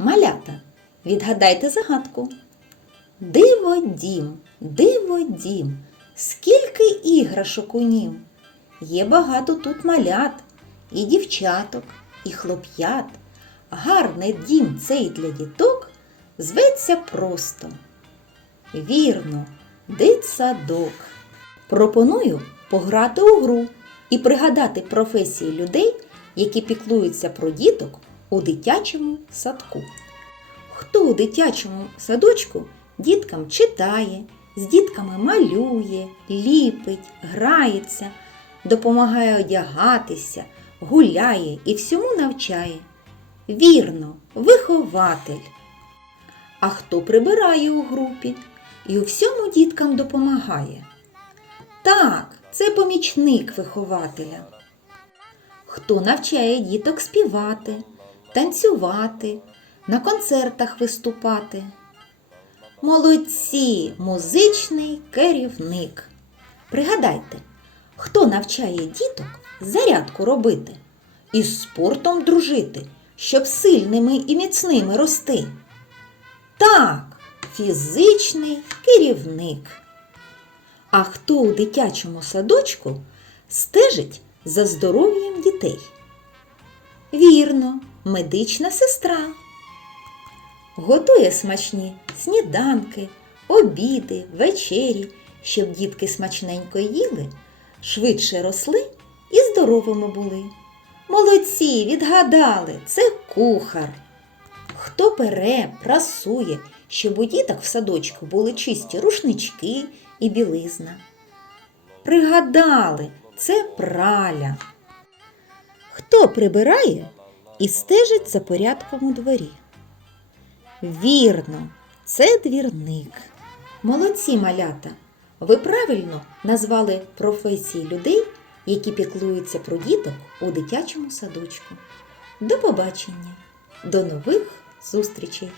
Малята, відгадайте загадку. Диво дім, диво дім, скільки іграшок у нім. Є багато тут малят, і дівчаток, і хлоп'ят. Гарний дім цей для діток зветься просто. Вірно, дитсадок. Пропоную пограти у гру і пригадати професії людей, які піклуються про діток у дитячому садку. Хто у дитячому садочку діткам читає, з дітками малює, ліпить, грається, допомагає одягатися, гуляє і всьому навчає. Вірно, вихователь. А хто прибирає у групі і у всьому діткам допомагає? Так, це помічник вихователя. Хто навчає діток співати, танцювати, на концертах виступати? Молодці, музичний керівник. Пригадайте, хто навчає діток зарядку робити і з спортом дружити, щоб сильними і міцними рости? Так, фізичний керівник. А хто у дитячому садочку стежить за здоров'ям дітей? Вірно, медична сестра. Готує смачні сніданки, обіди, вечері, щоб дітки смачненько їли, швидше росли і здоровими були. Молодці, відгадали, це кухар. Хто пере, прасує, щоб у діток в садочку були чисті рушнички і білизна. Пригадали, це праля. Хто прибирає і стежить за порядком у дворі? Вірно, це двірник. Молодці малята. Ви правильно назвали професії людей, які піклуються про діток у дитячому садочку. До побачення, до нових зустрічей!